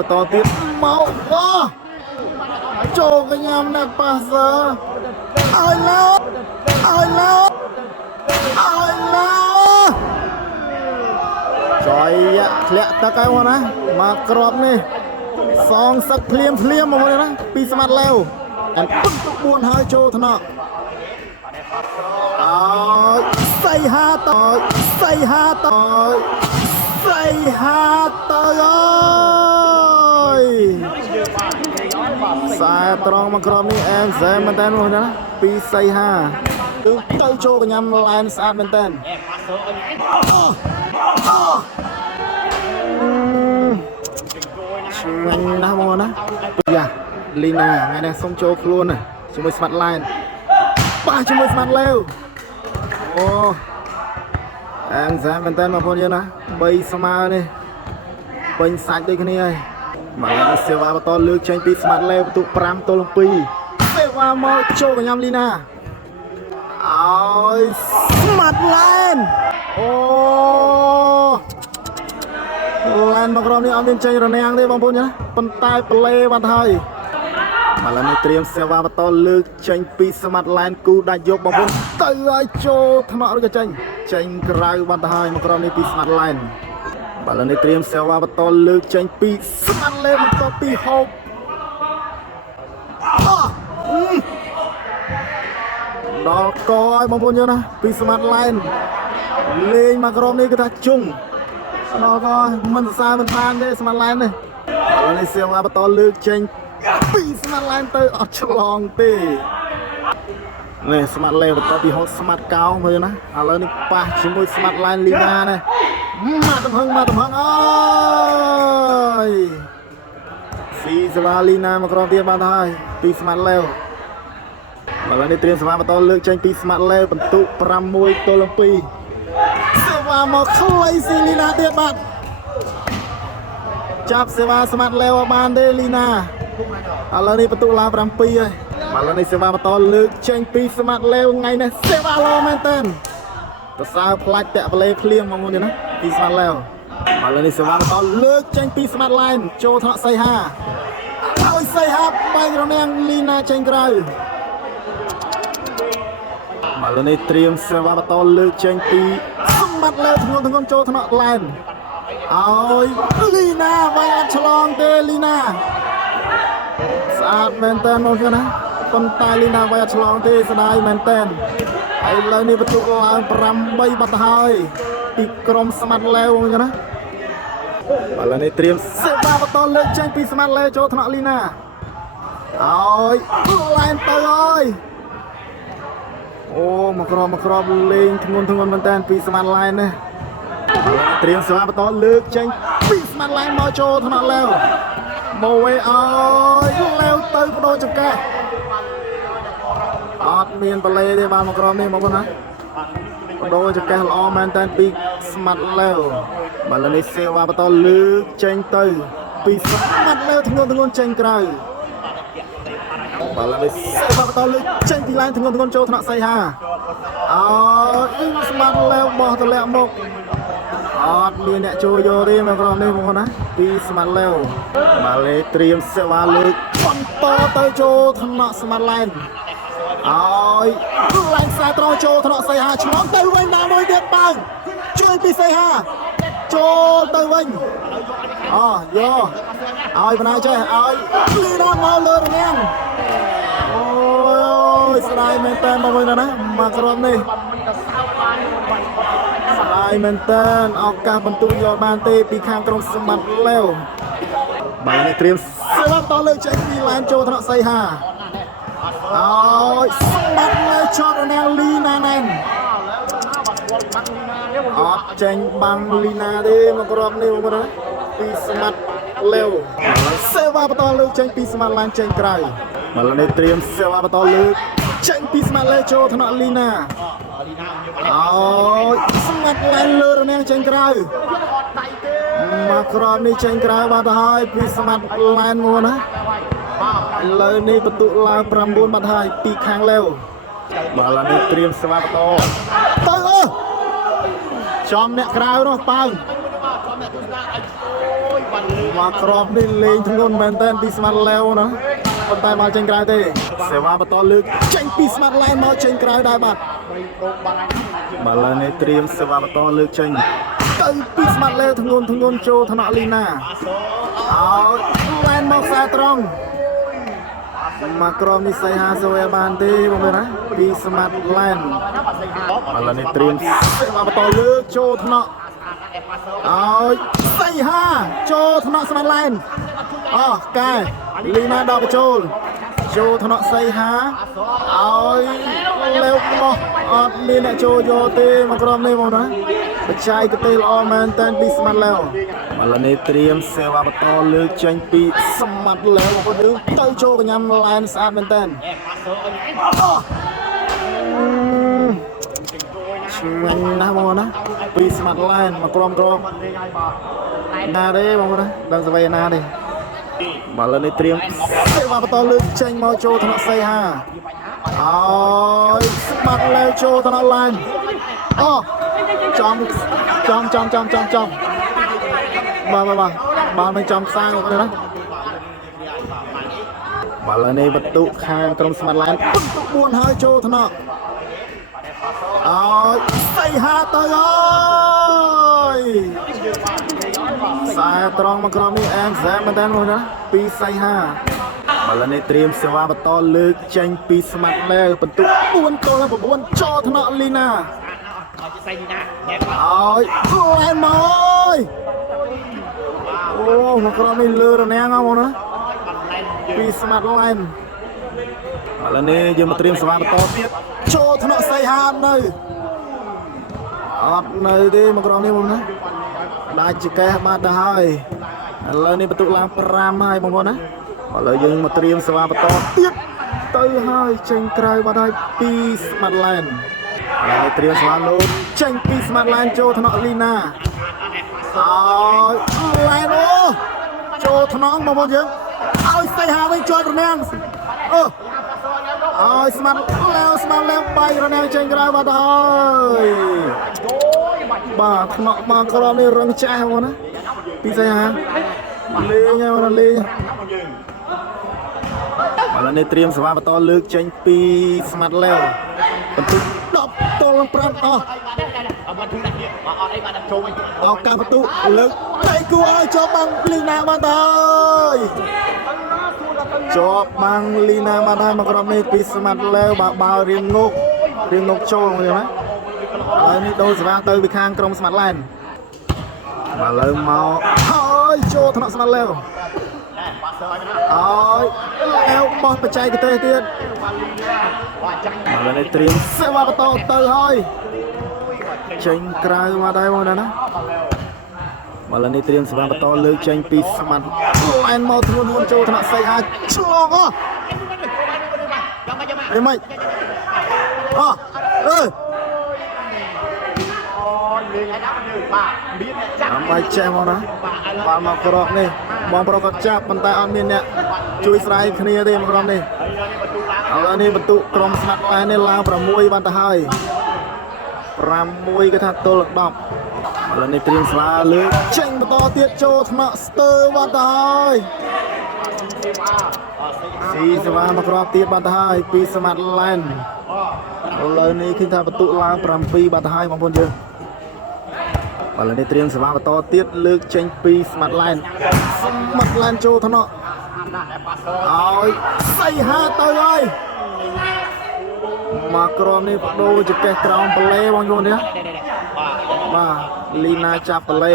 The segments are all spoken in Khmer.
បន្តទៀតមកអូចូលកញ្ញាំណាស់ប៉ាសើឲ្យលោឲ្យលោឲ្យលោចយធ្លាក់ទឹកហើយមកណាមកក្របនេះសងសឹកភ្លាមមកមើលណាពីស្មាត់ឡែវអែនពុត4ហើយចូលថ្នាក់អើយសៃហាតសៃហាតសៃហាតអើយខ្សែត្រង់មកក្របនេះអែមសែមែនតើនោះណាពីសៃហាទៅចូលកញ្ញាំឡែនស្អាតមែនតើឆ្ងាញ់ណាស់មកណាយ៉ាលីណាថ្ងៃនេះសុំចូលខ្លួនណាជាមួយស្មាត់ឡែនប៉ះជាមួយស្មាត់ឡែវអូអែមសែមែនតើបងប្អូនយើងណា3ស្មើនេះពេញសាច់ដូចគ្នាហើយមកសេវាបន្តលើកចេញពីស្មាត់ឡែវបន្ទុក5ទល់2សេវាមកចូលកញ្ញាំលីណាឲ្យស្មាត់ឡែនអូឡែនមកក្រុមនេះអត់មានចេញរនាំងទេបងប្អូនណាប៉ុន្តែប្លេបាត់ហើយមកឡើយនេះត្រៀមសេវាបន្តលើកចេញពីស្មាត់ឡែនគូដាច់យកបងប្អូនទៅឲ្យចូលថ្នាក់ឬក៏ចេញក្រៅបាត់ហើយមកក្រុមនេះពីស្មាត់ឡែនបាទឥឡូវនេះត្រៀមសេវាបន្តលើកចេញពីស្មាត់ឡែនបន្ទាប់ពីហូបដល់កឲ្យបងប្អូនយើងណាពីស្មាត់ឡែនលេងមកក្រុមនេះគឺថាជុងដល់កមិនសរសើរមិនបានទេស្មាត់ឡែននេះឥឡូវនេះសេវាបន្តលើកចេញពីស្មាត់ឡែនទៅអត់ឆ្លងទេនេះស្មាត់ឡែនបន្ទាប់ពីហូបស្មាត់កោមើលណាឥឡូវនេះប៉ះជាមួយស្មាត់ឡែនលីណានេះមកតំហឹងអើយស៊ីសវ៉ាលីណាមកក្រុមទៀតបានហើយពីស្មាត់ឡែវឥឡូវនេះត្រៀមសេវាបន្តលើកចេញពីស្មាត់ឡែវបន្ទុក6ទល់2សេវាមកខ្លីស៊ីលីណាទៀតបាទចាប់សេវាស្មាត់ឡែវបានទេលីណាឥឡូវនេះបន្ទុកឡើង7ហើយឥឡូវនេះសេវាបន្តលើកចេញពីស្មាត់ឡែវថ្ងៃនេះសេវាល្អមែនតើតសើផ្លាច់តាក់ប្លេភ្លៀងមកមុននេះណាពីស្មាត់ឡែវឥឡូវនេះសេវាបន្តលើកចេញពីស្មាត់ឡែនចូលថ្នាក់សៃហាឲ្យសៃហាបែករនាំងលីណាចេញក្រៅឥឡូវនេះត្រៀមសេវាបន្តលើកចេញពីស្មាត់ឡែវធ្ងន់ចូលថ្នាក់ឡែនឲ្យលីណាវាយអត់ឆ្លងទេលីណាស្អាតមែនតើមកណាប៉ុន្តែលីណាវាយអត់ឆ្លងទេស្ដាយមែនតើឥឡូវនេះបន្ទុកឡើង8បាត់ហើយពីក្រុមស្មាត់ឡែវហ្នឹងណាឥឡូវនេះត្រៀមសេវាបន្តលើកចេញពីស្មាត់ឡែវចូលថ្នាក់លីណាឲ្យឡែនទៅហើយអូមកក្របលេងធ្ងន់មែនតើពីស្មាត់ឡែននេះត្រៀមសេវាបន្តលើកចេញពីស្មាត់ឡែនមកចូលថ្នាក់ឡែវមកវិញឲ្យឡែវទៅបដូរចង្កេះអត់មានបលេទេបានមកក្រុមនេះមកបងណាបដូរចង្កេះល្អមែនតើពីស្មាត់ឡែវបាទឥឡូវនេះសេវាបន្តលើកចេញទៅពីស្មាត់ឡែវធ្ងន់ចេញក្រៅបាទឥឡូវនេះសេវាបន្តលើកចេញពីឡែនធ្ងន់ចូលថ្នាក់សៃហាអើស្មាត់ឡែវបោះទម្លាក់មកអត់មានអ្នកចូលយកទេមកក្រុមនេះបងប្អូនណាពីស្មាត់ឡែវបាទលេត្រៀមសេវាលើកបន្តទៅចូលថ្នាក់ស្មាត់ឡែនឲ្យឡែងខ្សែត្រង់ចូលថ្នាក់សៃហាឆ្លងទៅវិញដល់មួយទៀតបើជួយពីសៃហាចូលទៅវិញយកឲ្យបណ្ណាចេះឲ្យលីណាមកលើរនាំងអូយស្ដាយមែនតើបងប្អូនណាមកក្រុមនេះស្ដាយមែនតើឱកាសបន្ទុកយកបានទេពីខាងក្រុមស្មាត់ឡែវបាទនេះត្រៀមសេវាតលើចេញពីឡែនចូលថ្នាក់សៃហាឲ្យស្មាត់ឡែវឈប់រនាំងលីណាណែនអត់ចេញបាំងលីណាទេមកក្រុមនេះបងប្អូនពីស្មាត់ឡែវសេវាបន្តលើកចេញពីស្មាត់ឡែនចេញក្រៅមកនេះត្រៀមសេវាបន្តលើកចេញពីស្មាត់ឡែវចូលថ្នាក់លីណាឲ្យស្មាត់ឡែនលើរនាំងចេញក្រៅមកក្រុមនេះចេញក្រៅបាត់ហើយពីស្មាត់ឡែនមកណាឥឡូវនេះបន្ទុកឡើង9បាត់ហើយពីខាងឡែវបាទឥឡូវនេះត្រៀមសេវាបន្តទៅចំអ្នកក្រៅនោះប៉ៅ មកក្របនេះលេងធ្ងន់មែនតើពីស្មាត់ឡែវណាប៉ុន្តែមកចេញក្រៅទេសេវាបន្តលើកចេញពីស្មាត់ឡែនមកចេញក្រៅដែរបាទបាល់នេះត្រៀមសេវាបន្តលើកចេញទៅពីស្មាត់ឡែវធ្ងន់ចូលថ្នាក់លីណាឲ្យឡែនមកខ្សែត្រង់មកក្រមនេះសៃហាសូវបានទេបងប្អូនណាពីស្មាត់ឡែនបាល់នេះត្រៀមសេវាបន្តលើកចូលថ្នាក់ឲ្យសៃហាចូលថ្នាក់ស្មាត់ឡែនកែលីណាដកបញ្ចូលថ្នាក់សៃហាឲ្យលេវមកអត់មានអ្នកចូលយកទេមកក្រុមនេះបងណាបច្ចេកទេសល្អមែនតែនពីស្មាត់ឡែវឥឡូវនេះត្រៀមសេវាបន្តលើកចេញពីស្មាត់ឡែវបងប្អូនទៅចូលកញ្ញាំឡែនស្អាតមែនតែនឆ្ងាញ់ណាស់បងប្អូនណាពីស្មាត់ឡែនមកក្រុមណាទេបងប្អូនណាដឹងស្វ័យណាទេបាល់នេះត្រៀមសេវាបន្តលើកចេញមកចូលថ្នាក់សៃហាឲ្យស្មាត់ឡែវចូលថ្នាក់ឡាញចំបាទមិនចំខ្សែមកទេណាបាល់នេះបន្ទុកខាងក្រុមស្មាត់ឡែនបន្ទុក4ហើយចូលថ្នាក់ឲ្យសៃហាទៅហើយខ្សែត្រង់មកក្រុមនេះអែមសែមមែនតើបងណាពីសៃហាបាល់នេះត្រៀមសេវាបន្តលើកចេញពីស្មាត់ឡែវបន្ទុក4ទល់9ចូលថ្នាក់លីណាឲ្យឡែនមកមកក្រុមនេះលឺរនាំងបងណាពីស្មាត់ឡែនបាល់នេះយើងមកត្រៀមសេវាបន្តទៀតចូលថ្នាក់សៃហាអត់នៅទេមកក្រុមនេះបងណាដាច់ចកេះបាត់ទៅហើយឥឡូវនេះបន្ទុកឡើង5ហើយបងប្អូនណាឥឡូវយើងមកត្រៀមសេវាបន្តទៀតទៅហើយចេញក្រៅបាត់ហើយពីស្មាត់ឡែនហើយត្រៀមសេវាលោតចេញពីស្មាត់ឡែនចូលថ្នាក់លីណាឲ្យឡែនចូលថ្នាក់បងប្អូនយើងឲ្យសៃហាវិញជាប់រនាំងឲ្យស្មាត់ឡែវបាយរនាំងចេញក្រៅបាត់ហើយបាទថ្នាក់មកក្រមនេះរឹងចាស់បងណាពីសៃហាលេងហើយបងលេងឥឡូវនេះត្រៀមសេវាបន្តលើកចេញពីស្មាត់ឡែវបន្ទុក10ទល់5ការបន្ទុកលើកដៃគូឲ្យជាប់បាំងលីណាបានទៅហើយជាប់បាំងលីណាបានហើយមកក្រុមនេះពីស្មាត់ឡែវបើរៀងងុកចូលមកយ៉ាងណាហើយនេះដូរសេវាទៅពីខាងក្រុមស្មាត់ឡែនបាទឥឡូវមកហើយចូលថ្នាក់ស្មាត់ឡែវឲ្យអែវបោះបច្ចេកទេសទៀតឥឡូវនេះត្រៀមសេវាបន្តទៅហើយចេញក្រៅមកដែរបងណាឥឡូវនេះត្រៀមសេវាបន្តលើកចេញពីស្មាត់ឡែនមកធ្ងន់ចូលថ្នាក់សៃហាឆ្លងអីមិនបាយចេះមកណាបានមកក្រកនេះបងប្រុសគាត់ចាប់ប៉ុន្តែអត់មានអ្នកជួយស្រ័យគ្នាទេមកក្រុមនេះឥឡូវនេះបន្ទុកក្រុមស្មាត់ឡែននេះឡើង6បានទៅហើយ6គេថាទល់10ឥឡូវនេះត្រៀមស្លាលើកចេញបន្តទៀតចូលថ្នាក់ស្ទើបានទៅហើយស៊ីសេវាមកក្រោបទៀតបានទៅហើយពីស្មាត់ឡែនឥឡូវនេះឃើញថាបន្ទុកឡើង7បានទៅហើយបងប្អូនយើងឥឡូវនេះត្រៀមសេវាបន្តទៀតលើកចេញពីស្មាត់ឡែនចូលថ្នាក់ឲ្យសៃហាទៅហើយមកក្រុមនេះបដូរចកេះក្រោមប្លេបងប្អូននេះបាទលីណាចាប់ប្លេ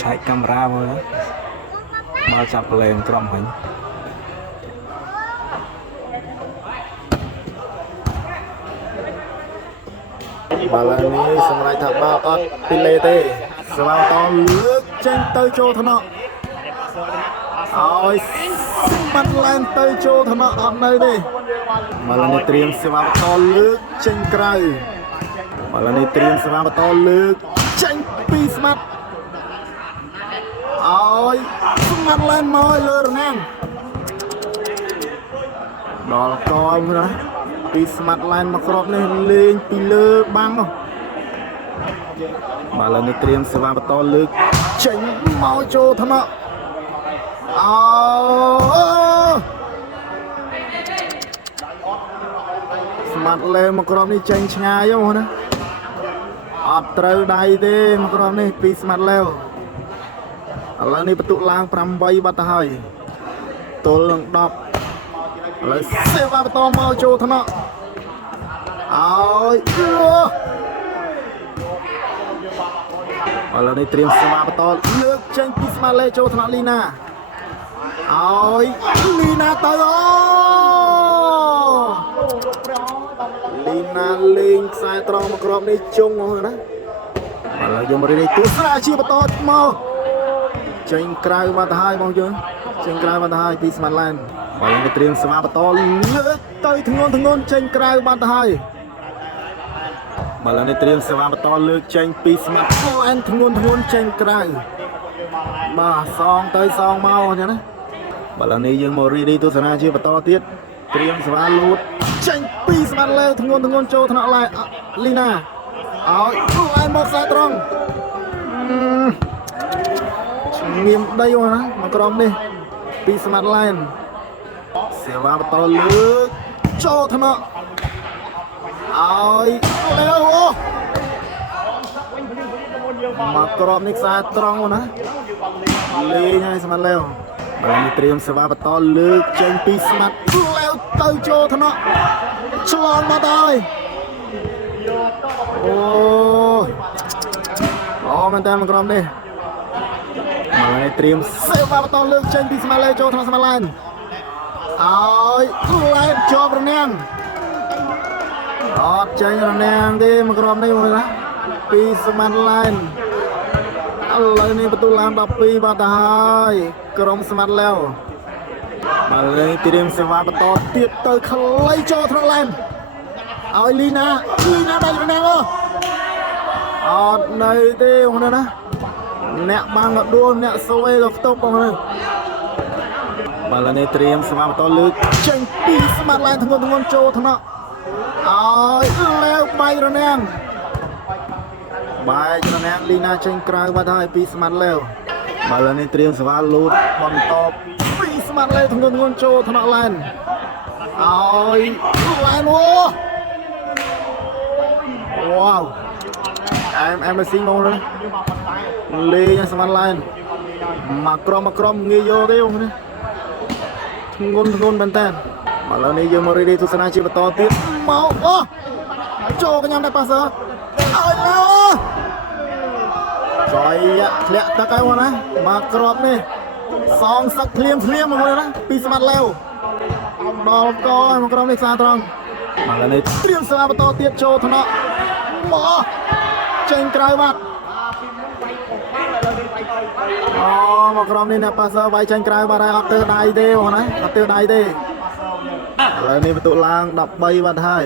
ឆែកកាមេរ៉ាមើលមកចាប់ប្លេក្រុមវិញបាល់នេះសម្រាប់ថាបាល់អត់ពីលេទេស្វាតលើកចេញទៅចូលថ្នាក់ឲ្យបាត់ឡែនទៅចូលថ្នាក់អត់នៅទេបាល់នេះត្រៀមស្វាតលើកចេញក្រៅបាល់នេះត្រៀមស្វាតលើកចេញពីស្មាត់ឲ្យស្មាត់ឡែនមកលើរណាំដល់កលណាពីស្មាត់ឡែនមកគ្របនេះលេងពីលើបាំង បាល់ឡើងនេះត្រៀមសេវាបន្តលើកចេញមកចូលថ្នាក់ស្មាត់លេមកក្រុមនេះចេញឆ្ងាយហ៎ណាអត់ត្រូវដៃទេមកក្រុមនេះពីស្មាត់លេឥឡូវនេះបន្ទុកឡើង8បាត់ទៅហើយទល់នឹង10ឥឡូវសេវាបន្តមកចូលថ្នាក់ឥឡូវនេះត្រៀមសេវាបន្តលើកចេញពីស្មាត់លេចូលថ្នាក់លីណាលីណាទៅលីណាលេងខ្សែត្រង់មកក្របនេះជុងហ្នឹងណាឥឡូវយកមករៀនទស្សនាជាបន្តមកចេញក្រៅបាត់ទៅហើយបងយើងចេញក្រៅបាត់ទៅហើយពីស្មាត់ឡែនឥឡូវនេះត្រៀមសេវាបន្តលើកទៅធ្ងន់ចេញក្រៅបាត់ទៅហើយឥឡូវនេះត្រៀមសេវាបន្តលើកចេញពីស្មាត់ឡែនធ្ងន់ចេញក្រៅបាទសងទៅសងមកអញ្ចឹងណាឥឡូវនេះយើងមករីទស្សនាជាបន្តទៀតត្រៀមសេវាលូតចេញពីស្មាត់លេធ្ងន់ចូលថ្នាក់ឡែលីណាឡែមកខ្សែត្រង់ងៀមដីណាមកក្រុមនេះពីស្មាត់ឡែនសេវាបន្តលើកចូលថ្នាក់លេវមកក្របនេះខ្សែត្រង់ណាលេងហើយស្មាត់លេវបើនេះត្រៀមសេវាបន្តលើកចេញពីស្មាត់លេវទៅចូលថ្នាក់ឆ្លងមកដល់មែនតើមកក្រុមនេះមកនេះត្រៀមសេវាបន្តលើកចេញពីស្មាត់លេវចូលថ្នាក់ស្មាត់ឡែនឡែនជាប់រនាំងអត់ចេញរនាំងទេមកក្រុមនេះមើលណាពីស្មាត់ឡែនឥឡូវនេះបន្ទូឡើង12បាត់ទៅហើយក្រុមស្មាត់លេវឥឡូវត្រៀមសេវាបន្តទៀតទៅខ្លីចូលថ្នាក់ឡែនលីណាដៃរនាំងអត់នៅទេបងណាអ្នកបាំងក៏ដួលអ្នកសូវក៏ខ្ទប់បងណាឥឡូវនេះត្រៀមសេវាបន្តលើកចេញពីស្មាត់ឡែនធ្ងន់ចូលថ្នាក់លេវបែករនាំងលីណាចេញក្រៅបាត់ហើយពីស្មាត់លេវឥឡូវនេះត្រៀមសេវាលូតបន្តពីស្មាត់លេវធ្ងន់ចូលថ្នាក់ឡែនឡែនវ៉ាវអែមស៊ីងមកលេងស្មាត់ឡែនមកក្រុមងាយយកទេបងណាធ្ងន់មែនតើឥឡូវនេះយើងមករីទស្សនាជាបន្តទៀតមកចូលកញ្ញាតែប៉ាសើចយធ្លាក់ទឹកហើយបងណាមកក្របនេះសងសឹកភ្លាមមកណាពីស្មាត់លេវដល់កមកក្រុមនេះខ្សែត្រង់ឥឡូវនេះត្រៀមសេវាបន្តទៀតចូលថ្នាក់មកចេញក្រៅបាត់មកក្រុមនេះអ្នកប៉ាសើវាយចេញក្រៅបាត់ហើយអត់ទើដៃទេបងណាអត់ទើដៃទេឥឡូវនេះបន្ទុកឡើង13បាត់ហើយ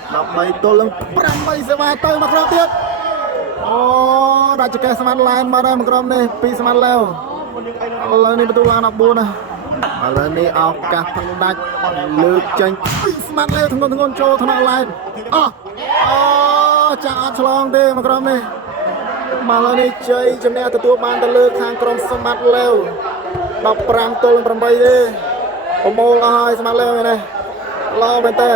13ទល់នឹង8សេវាទៅមកក្រុមទៀតដាច់ចកេះស្មាត់ឡែនមកដែរមកក្រុមនេះពីស្មាត់លេវឥឡូវនេះបន្ទុកឡើង14ណាឥឡូវនេះឱកាសផ្ដាច់លើកចេញពីស្មាត់លេវធ្ងន់ចូលថ្នាក់ឡែនចាក់អត់ឆ្លងទេមកក្រុមនេះមកឥឡូវនេះជ័យជំនះទទួលបានទៅលើខាងក្រុមស្មាត់លេវ15ទល់នឹង8ទេប្រមូលអស់ហើយស្មាត់លេវនេះល្អមែនតើ